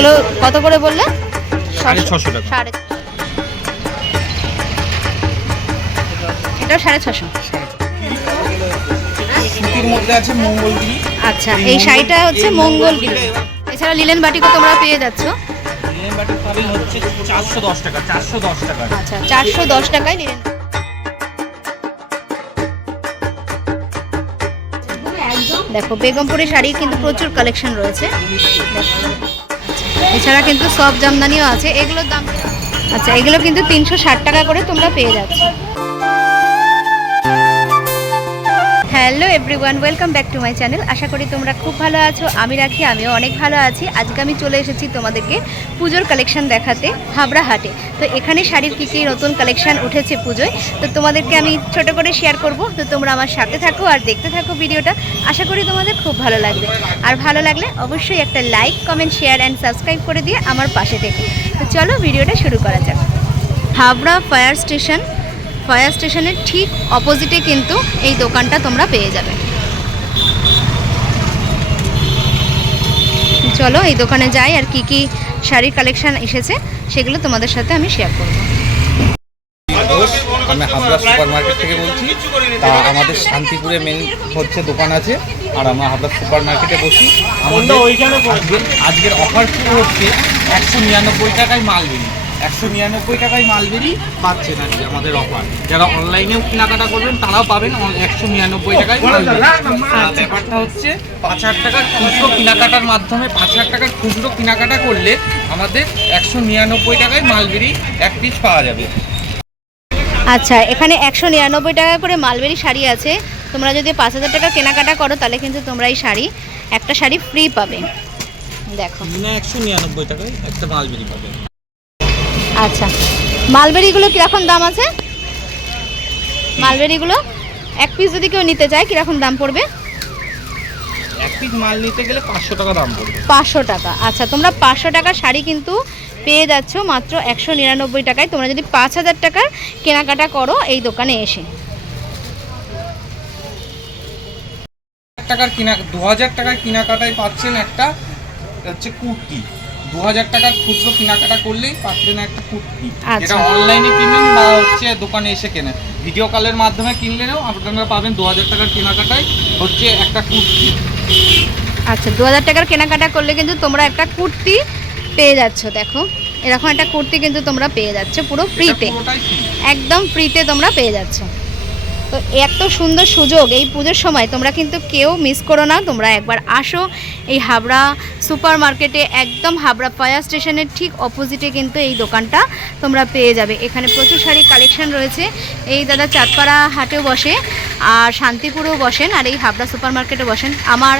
এগুলো কত করে বললে? সাড়ে ছশো। টাকা। সাড়ে এটা সাড়ে ছশো। মধ্যে আছে মঙ্গলগিরি আচ্ছা এই শাড়িটা হচ্ছে মঙ্গলগিরি এছাড়া লিলেন বাটিকও তোমরা পেয়ে যাচ্ছ? লিনেন বাটিক পাবেন হচ্ছে চারশো দশ টাকা আচ্ছা চারশো দশ টাকায় লিলেন দেখো বেগমপুরের শাড়ি কিন্তু প্রচুর কালেকশন রয়েছে। দেখো। এছাড়া কিন্তু সব জামদানিও আছে। এগুলোর দাম আচ্ছা এগুলো কিন্তু তিনশো ষাট টাকা করে তোমরা পেয়ে যাচ্ছ। Hello everyone, welcome back to my channel. আশা করি তোমরা খুব ভালো আছো, আমি রাখি, আমিও অনেক ভালো আছি। আজকে আমি চলে এসেছি তোমাদেরকে পুজোর কালেকশন দেখাতে হাবড়া হাটে তো এখানে শাড়ির কী কী নতুন কালেকশন উঠেছে পুজোয়? তো তোমাদেরকে আমি ছোট করে শেয়ার করব। তো তোমরা আমার সাথে থাকো আর দেখতে থাকো ভিডিওটা। আশা করি তোমাদের খুব ভালো লাগবে। আর ভালো লাগলে অবশ্যই একটা like comment share and subscribe করে দিয়ে আমার পাশে থেকে। তো চলো ভিডিওটা শুরু করা যাক। হাবড়া ফায়ার স্টেশন ফায়ার স্টেশনের ঠিক অপোজিটে কিন্তু এই দোকানটা তোমরা পেয়ে যাবে। চলো এই দোকানে যাই আর কি কি শাড়ির কালেকশন এসেছে সেগুলো তোমাদের সাথে আমি শেয়ার করব। আমি হাবড়া সুপার মার্কেট থেকে বলছি। তা আমাদের শান্তিপুরে মেন হচ্ছে দোকান আছে আর আমরা হাবড়া সুপার মার্কেটে বসি। আমাদের আজকের অফার শুরু হচ্ছে একশো নিরানব্বই টাকায় মাল মালবেরি একশো নিরানব্বই টাকায় মালবেরি পাচ্ছেন আর কি আমাদের অফার যারা অনলাইনেও কেনাকাটা করবেন তারাও পাবেন একশো নিরানব্বই টাকায় ব্যাপারটা হচ্ছে পাঁচ হাজার টাকার খুচরো কেনাকাটার মাধ্যমে পাঁচ হাজার টাকার খুচরো কেনাকাটা করলে আমাদের একশো নিরানব্বই টাকায় মালবেরি এক পিস পাওয়া যাবে। আচ্ছা এখানে একশো নিরানব্বই টাকা করে মালবেরি শাড়ি আছে। তোমরা যদি পাঁচ হাজার টাকা কেনাকাটা করো তাহলে কিন্তু তোমরা এই শাড়ি একটা শাড়ি ফ্রি পাবে। দেখো। একশো নিরানব্বই টাকায় একটা মালবেরি পাবে। আচ্ছা। মালবেরিগুলো কীরকম দাম আছে? মালবেরিগুলো? এক পিস যদি কেউ নিতে চায় কীরকম দাম পড়বে? এক পিস মাল নিতে গেলে পাঁচশো টাকা দাম পড়বে। পাঁচশো টাকা। আচ্ছা তোমরা পাঁচশো টাকার শাড়ি কিন্তু পেয়ে যাচ্ছ মাত্র একশো নিরানব্বই টাকায়। তোমরা যদি পাঁচ হাজার টাকার কেনাকাটা করো এই দোকানে এসে। টাকার কিনা দু হাজার টাকার কেনাকাটায় পাচ্ছেন একটা হচ্ছে কুর্তি। দু হাজার টাকার খুচরো কেনাকাটা করলেই পাচ্ছেন একটা কুর্তি। আচ্ছা। যেটা অনলাইনে কিনেন বা হচ্ছে দোকানে এসে কেনেন। ভিডিও কলের মাধ্যমে কিনলেও আপনারা পাবেন দু হাজার টাকার কেনাকাটায় হচ্ছে একটা কুর্তি। আচ্ছা দু হাজার টাকার কেনাকাটা করলে কিন্তু তোমরা একটা কুর্তি পেয়ে যাচ্ছ দেখো। এরকম একটা কুর্তি কিন্তু তোমরা পেয়ে যাচ্ছ পুরো ফ্রিতে একদম ফ্রিতে তোমরা পেয়ে যাচ্ছ। তো এত সুন্দর সুযোগ এই পুজোর সময়। তোমরা কিন্তু কেউ মিস করো না। তোমরা একবার আসো এই হাবড়া সুপার মার্কেটে একদম হাবড়া ফায়ার স্টেশনের ঠিক অপোজিটে কিন্তু এই দোকানটা তোমরা পেয়ে যাবে। এখানে প্রচুর শাড়ি কালেকশন রয়েছে। এই দাদা চাঁদপাড়া হাটেও বসে আর শান্তিপুরেও বসেন আর এই হাবড়া সুপার মার্কেটে বসেন। আমার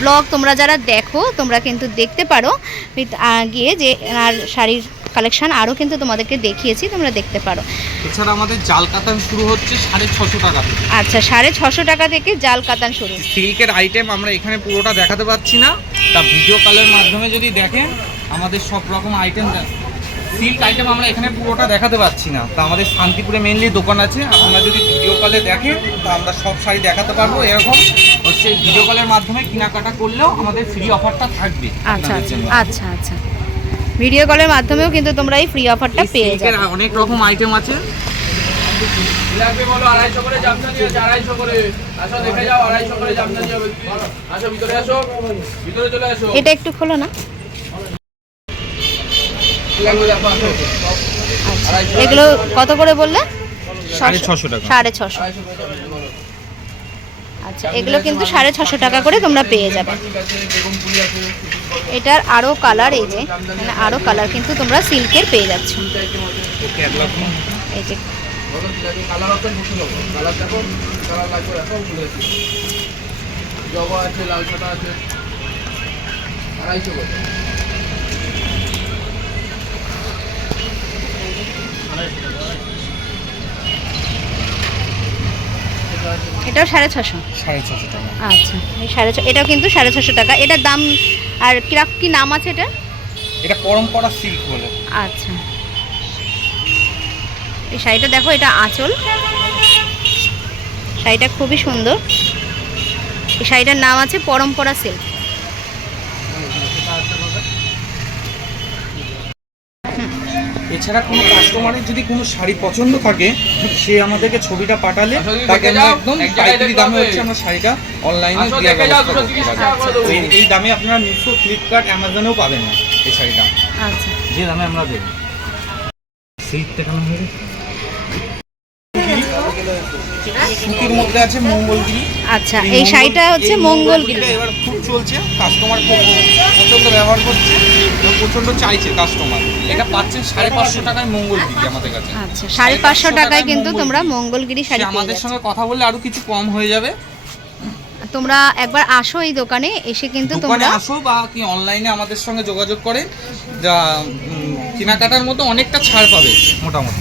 ব্লগ তোমরা যারা দেখো, তোমরা কিন্তু দেখতে পারো। গিয়ে যে আর শাড়ির কালেকশন আরও কিন্তু তোমাদেরকে দেখিয়েছি তোমরা দেখতে পারো। এছাড়া আমাদের জাল কাতান শুরু হচ্ছে সাড়ে ছশো টাকা আচ্ছা সাড়ে ছশো টাকা থেকে জাল কাতান শুরু। সিল্কের আইটেম আমরা এখানে পুরোটা দেখাতে পাচ্ছি না। তা ভিডিও কলের মাধ্যমে যদি দেখেন আমাদের সব রকম আইটেম সিল্ক আইটেম আমরা এখানে পুরোটা দেখাতে পাচ্ছি না। তা আমাদের শান্তিপুরে মেনলি দোকান আছে। আপনারা যদি ভিডিও কলে দেখেন তা আমরা সব শাড়ি দেখাতে পারব। এরকম হচ্ছে ভিডিও কলের মাধ্যমে কেনাকাটা করলেও আমাদের ফ্রি অফারটা থাকবে আচ্ছা আচ্ছা আচ্ছা আচ্ছা। ভিডিও কলের মাধ্যমেও কিন্তু তোমরা এই ফ্রি অফারটা পেয়ে যাবে। অনেক রকম আইটেম আছে। লাগবে বলো আড়াইশো করে জামদানি আছে আড়াইশো করে। আসো দেখে যাও আড়াইশো করে জামদানি হবে। আসো ভিতরে আসো। ভিতরে চলে আসো। এটা একটু খোলো না। আচ্ছা এগুলো কত করে বললে? সাড়ে ছশো টাকা সাড়ে ছশো। এগুলো কিন্তু সাড়ে ছশো টাকা করে তোমরা পেয়ে যাবে। এটার আরও কালার এই যে মানে আরও কালার কিন্তু তোমরা সিল্কের পেয়ে যাচ্ছ। এই যে আছে লাল আছে আড়াইশো এটাও সাড়ে ছশো? সাড়ে ছশো টাকা। আচ্ছা এই সাড়ে ছ এটাও কিন্তু সাড়ে ছশো টাকা। এটার দাম আর কিরা কি নাম আছে এটা এটা পরম্পরা সিল্ক বলে। আচ্ছা। এই শাড়িটা দেখো এটা আঁচল। শাড়িটা খুবই সুন্দর। এই শাড়িটার নাম আছে পরম্পরা সিল্ক। এছাড়া কোনো কাস্টমারের যদি কোনো শাড়ি পছন্দ থাকে সে আমাদেরকে ছবিটা পাঠালে তাকে আমরা একদম পাইকারি দামে হচ্ছে আমরা শাড়িটা অনলাইনে দেওয়ার ব্যবস্থা করতে পারি টাকা করে দেবো। এই- দামে আপনারা মিশো ফ্লিপকার্ট অ্যামাজনেও পাবেন না এই শাড়িটা। আচ্ছা। যে দামে আমরা দেবো। সেইটা কেমন হবে? সুতির মধ্যে আছে মঙ্গলগিরি। আচ্ছা এই শাড়িটা হচ্ছে মঙ্গলগিরি। এবার খুব চলছে কাস্টমার খুব প্রচণ্ড ব্যবহার করছে? এবং প্রচণ্ড চাইছে কাস্টমার এটা পাচ্ছেন সাড়ে পাঁচশো টাকায় মঙ্গলগিরি আমাদের কাছে। আচ্ছা সাড়ে পাঁচশো টাকায় কিন্তু তোমরা মঙ্গলগিরি শাড়ি আমাদের সঙ্গে কথা বললে আরও কিছু কম হয়ে যাবে। তোমরা একবার আসো এই দোকানে এসে কিন্তু তোমরা আসো বা কি অনলাইনে আমাদের সঙ্গে যোগাযোগ করে যা কেনাকাটার মতো অনেকটা ছাড় পাবে মোটামুটি।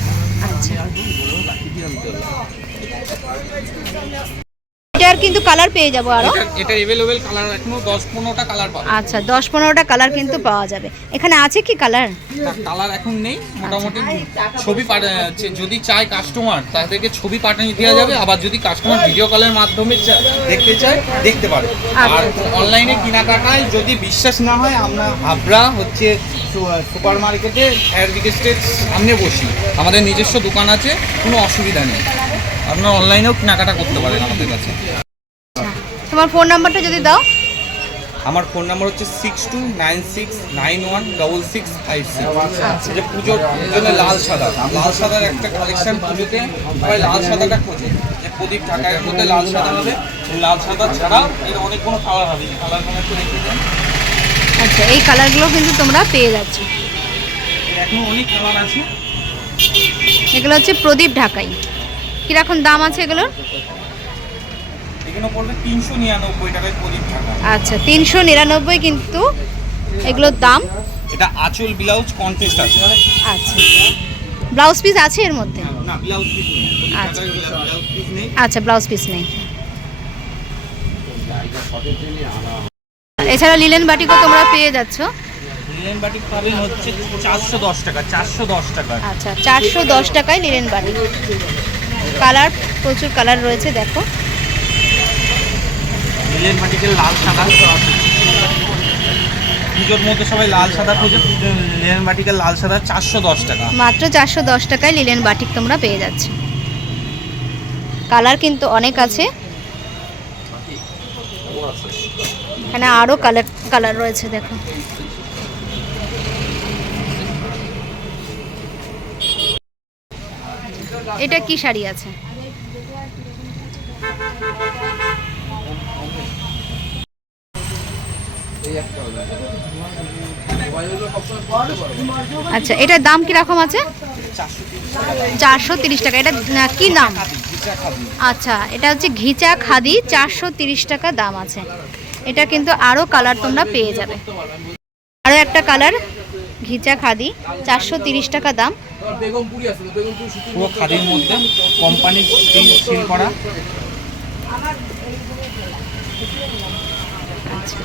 কিন্তু কালার পেয়ে যাব আরও। এটা অ্যাভেলেবেল কালার এখনও দশ পনেরোটা কালার পাবে। আচ্ছা দশ পনেরোটা কালার কিন্তু পাওয়া যাবে। এখানে আছে কি কালার কালার এখন নেই মোটামুটি ছবি যদি চায় কাস্টমার তাদেরকে ছবি পাঠিয়ে দেওয়া যাবে আবার যদি কাস্টমার ভিডিও কলের মাধ্যমে দেখতে চায় দেখতে পারে। আর অনলাইনে কেনাকাটায় যদি বিশ্বাস না হয় আমরা হাবড়া হচ্ছে সুপার মার্কেটে ফায়ার ব্রিগেডের সামনে বসি। আমাদের নিজস্ব দোকান আছে কোনো অসুবিধা নেই। আপনারা অনলাইনেও কেনাকাটা করতে পারেন আমাদের কাছে। তোমার ফোন নাম্বারটা যদি দাও। আমার ফোন নাম্বার হচ্ছে six two nine six nine one double six five six যে পুজোর জন্য লাল সাদা। লাল সাদার একটা কালেকশন পুজোতে সবাই লাল সাদাটা খোঁজে। যে প্রদীপ ঢাকার মধ্যে লাল সাদা হবে। লাল সাদা ছাড়াও এর অনেক কোনো কালার হবে। কালারগুলো একটু রেখে দেন আচ্ছা এই কালারগুলো কিন্তু তোমরা পেয়ে যাচ্ছ। এর এখনও অনেক কালার আছে। এগুলো হচ্ছে প্রদীপ ঢাকাই। কীরকম দাম আছে এগুলোর? এখানে পড়বে তিনশো নিরানব্বই টাকায় প্রদীপ ঢাকা। আচ্ছা তিনশো নিরানব্বই কিন্তু এগুলোর দাম? এটা আঁচল ব্লাউজ কন্টেস্ট আছে। আচ্ছা। ব্লাউজ পিস আছে এর মধ্যে? না ব্লাউজ পিস নেই। আচ্ছা। ব্লাউজ পিস নেই। আচ্ছা ব্লাউজ পিস নেই। এছাড়া লিলেন বাটিকও তোমরা পেয়ে যাচ্ছ। লিলেন বাটিক পাবেন হচ্ছে চারশো দশ টাকা চারশো দশ টাকা। আচ্ছা চারশো দশ টাকায় লিলেন বাটি কালার প্রচুর কালার রয়েছে দেখো। লিলেন বাটিকের লাল সাদা চারশো দশ টাকা। মাত্র চারশো দশ টাকায় বাটিক তোমরা পেয়ে কালার কিন্তু অনেক আছে। এখানে আরও কালার কালার রয়েছে, দেখো। এটা কি শাড়ি আছে এই একটা হলো। সবাই হলো সবসময় পড়তে পারবে। আচ্ছা এটার দাম কীরকম আছে? চারশো তিরিশ টাকা। এটা কি নাম? আচ্ছা এটা হচ্ছে ঘিচা খাদি চারশো তিরিশ টাকা দাম আছে। এটা কিন্তু আরও কালার তোমরা পেয়ে যাবে। আরও একটা কালার ঘিচা খাদি চারশো তিরিশ টাকা দাম। পুরো খাদির মধ্যে কোম্পানির সিল করা। আচ্ছা।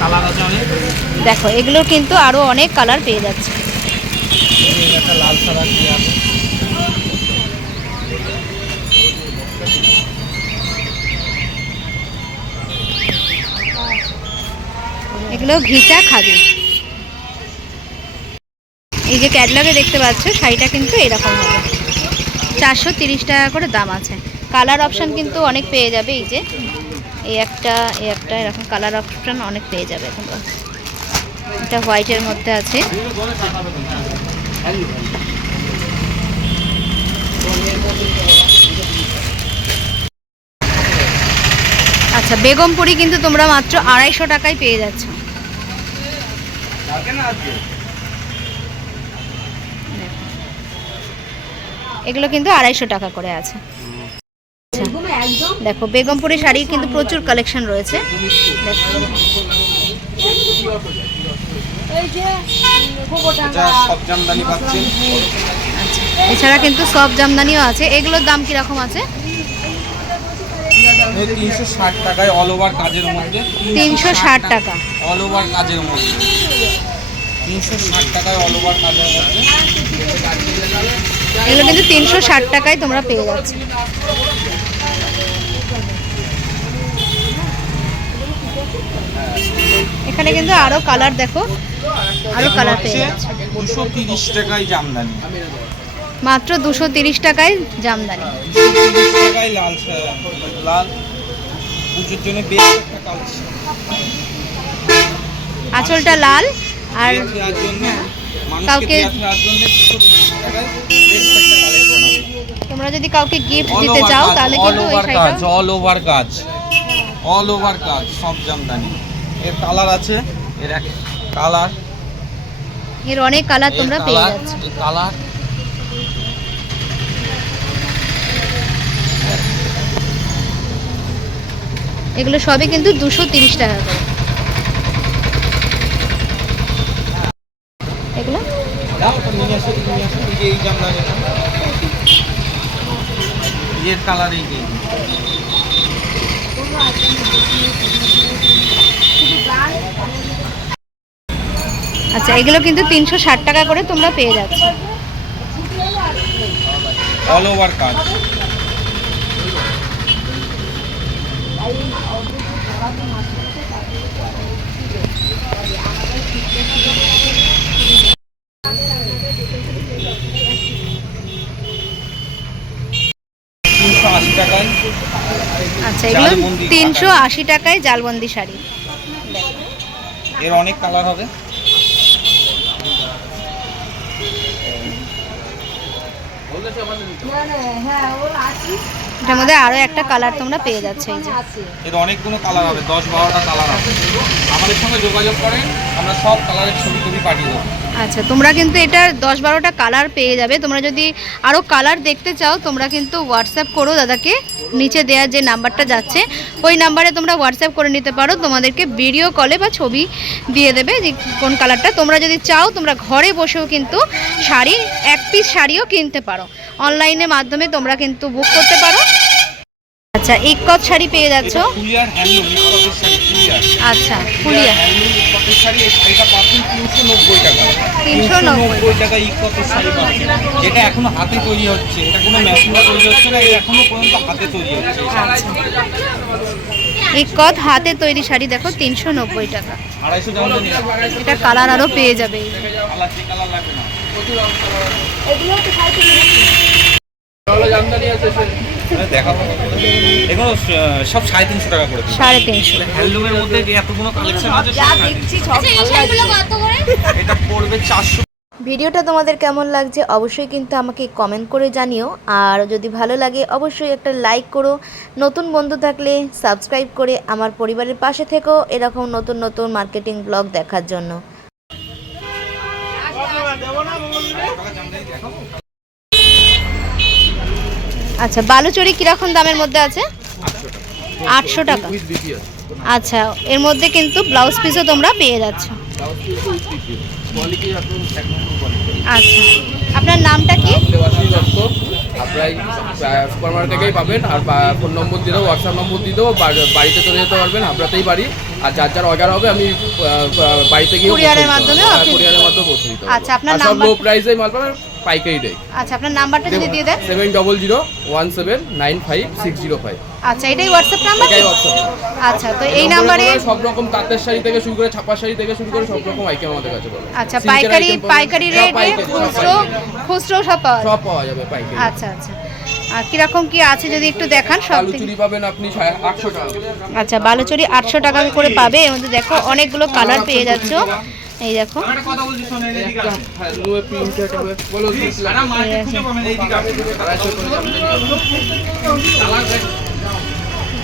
কালার আছে অনেক। দেখো এগুলোর কিন্তু আরও অনেক কালার পেয়ে যাচ্ছে। এই একটা লাল সাদা দিয়ে আছে? এগুলো ঘিচা খাদি এই যে ক্যাটলগে দেখতে পাচ্ছ শাড়িটা কিন্তু এরকম হবে। চারশো তিরিশ টাকা করে দাম আছে। কালার অপশান কিন্তু অনেক পেয়ে যাবে এই যে। এই একটা এই একটা এরকম কালার অপশান অনেক পেয়ে যাবে তোমরা। এটা হোয়াইটের মধ্যে আছে। আচ্ছা বেগমপুরি কিন্তু তোমরা মাত্র আড়াইশো টাকায় পেয়ে যাচ্ছ। এগুলো কিন্তু আড়াইশো টাকা করে আছে। দেখো বেগমপুরি শাড়ির কিন্তু প্রচুর কালেকশন রয়েছে। দেখো এটা সব জামদানি পাচ্ছেন আচ্ছা এছাড়া কিন্তু সব জামদানিও আছে। এগুলোর দাম কীরকম আছে? তিনশো ষাট টাকায় অল ওভার কাজের মধ্যে। তিনশো ষাট টাকা। অল ওভার কাজের মধ্যে। তিনশো ষাট টাকায় অল ওভার কাজের মধ্যে। এগুলো কিন্তু তিনশো ষাট টাকায় তোমরা পেয়ে যাচ্ছ। এখানে কিন্তু আরও কালার দেখো আরও কালার পেয়ে যাচ্ছে। দুশো তিরিশ টাকায় জামদানি। মাত্র দুশো তিরিশ টাকায় জামদানি। টাকায় লাল লাল পুজোর জন্য বেশ একটা কালেকশন আঁচলটা লাল আর দেওয়ার কাউকে- তোমরা যদি কাউকে গিফট দিতে চাও তাহলে কিন্তু অল ওভার কাজ অল ওভার কাজ সব জামদানি। এর কালার আছে। এর এক কালারের অনেক কালার তোমরা পেয়ে যাচ্ছ। কালার এগুলো সবই কিন্তু দুশো তিরিশ টাকা করে। এগুলো? কালার এই যে আচ্ছা এগুলো কিন্তু তিনশো ষাট টাকা করে তোমরা পেয়ে যাচ্ছ। অল ওভার কাজ আচ্ছা এগুলো তিনশো আশি টাকায় জালবন্দি শাড়ি। এর অনেক কালার হবে। এটার মধ্যে আরও একটা কালার তোমরা পেয়ে যাচ্ছে এই যে। এর অনেকগুলো কালার হবে, দশ বারোটা কালার হবে। আমাদের সঙ্গে যোগাযোগ করেন, আমরা সব কালারের ছবি টবি পাঠিয়ে দেবো। আচ্ছা তোমরা কিন্তু এটার দশ বারোটা কালার পেয়ে যাবে। তোমরা যদি আরও কালার দেখতে চাও, তোমরা কিন্তু হোয়াটসঅ্যাপ করো দাদাকে। নিচে দেওয়ার যে নাম্বারটা যাচ্ছে, ওই নাম্বারে তোমরা হোয়াটসঅ্যাপ করে নিতে পারো। তোমাদেরকে ভিডিও কলে বা ছবি দিয়ে দেবে যে কোন কালারটা তোমরা যদি চাও, তোমরা ঘরে বসেও কিন্তু শাড়ি, এক পিস শাড়িও কিনতে পারো। অনলাইনের মাধ্যমে তোমরা কিন্তু বুক করতে পারো। আচ্ছা ইকত শাড়ি পেয়ে যাচ্ছ? আচ্ছা ফুলিয়া তিনশো নব্বই টাকা। 390 নব্বই। টাকা ইস্কটের শাড়ি যেটা এখনও হাতে তৈরি হচ্ছে এটা কোনো মেশিনে তৈরি হচ্ছে না এটা এখনও পর্যন্ত হাতে তৈরি হচ্ছে। শাড়ি। ইকত হাতে তৈরি শাড়ি দেখো তিনশো নব্বই টাকা। এটা কালার আরও পেয়ে যাবে। জামদানি আছে দেখাবো। এগুলো সব সাড়ে তিনশো টাকা করে সাড়ে তিনশো হ্যান্ডলুমের মধ্যে এতগুলো কালেকশন আছে? সব সাড়ে তিনশো। এটা পড়বে চারশো। ভিডিওটা তোমাদের কেমন লাগছে অবশ্যই কিন্তু আমাকে কমেন্ট করে জানিও। আর যদি ভালো লাগে অবশ্যই একটা লাইক করো। নতুন বন্ধু থাকলে সাবস্ক্রাইব করে আমার পরিবারের পাশে থেকেও এরকম নতুন নতুন মার্কেটিং ব্লগ দেখার জন্য। আচ্ছা বালুচরি কীরকম দামের মধ্যে আছে? আটশো টাকা। আচ্ছা এর মধ্যে কিন্তু ব্লাউজ পিসও তোমরা পেয়ে যাচ্ছ। আচ্ছা আপনার নামটা কি? সুপার মার্কেটেই পাবেন আর ফোন নম্বর দিয়ে দেবো হোয়াটসঅ্যাপ নম্বর দিয়ে দেবো বাড়িতে চলে যেতে পারবেন বাড়ি। আর যার যার অর্ডার হবে আমি বাড়িতে গিয়ে কুরিয়ারের মাধ্যমেও আপনি- কুরিয়ারের মাধ্যমে পৌঁছে দিতে আচ্ছা, আপনার আর সব নাম্বার- লো প্রাইসে মাল পাবেন। পাইকারি দেয় আচ্ছা আপনার নাম্বারটা যদি দিয়ে দেন। Seven double zero one seven nine five six zero five আচ্ছা এটাই হোয়াটসঅ্যাপ নাম্বার এটাই হোয়াটসঅ্যাপ আচ্ছা তো এই নাম্বারে সব রকম তাঁতের শাড়ি থেকে শুরু করে ছাপা শাড়ি থেকে শুরু করে সব রকম আইটেম আমাদের কাছে পাবেন আচ্ছা পাইকারি পাইকারি রেটে খুচরো খুচরো সব পাওয়া সব পাওয়া যাবে পাইকারি। আচ্ছা আচ্ছা। আর কীরকম কি আছে যদি একটু দেখান সব আলু থেকে? চুরি পাবেন আপনি ছয়- আটশো টাকা। আচ্ছা বালুচরি আটশো টাকা করে পাবে। এর মধ্যে দেখো অনেকগুলো কালার পেয়ে যাচ্ছ। এই দেখো।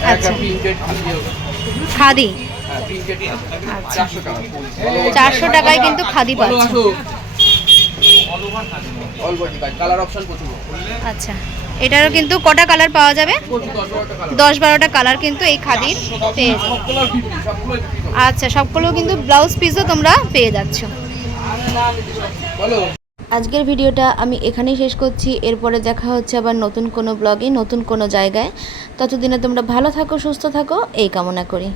আচ্ছা। খাদি। আচ্ছা। চারশো টাকায় কিন্তু খাদি পাচ্ছ। আচ্ছা। এটারও কিন্তু কটা কালার পাওয়া যাবে? দশ বারোটা কালার। দশ বারোটা কালার কিন্তু এই খাদির পেয়ে আচ্ছা সবগুলো কিন্তু ব্লাউজ পিসও তোমরা পেয়ে যাচ্ছ। আজকের ভিডিওটা আমি এখানেই শেষ করছি। এরপরে দেখা হচ্ছে আবার নতুন কোনো ব্লগে নতুন কোনো জায়গায়। ততদিনে তোমরা ভালো থাকো সুস্থ থাকো এই কামনা করি।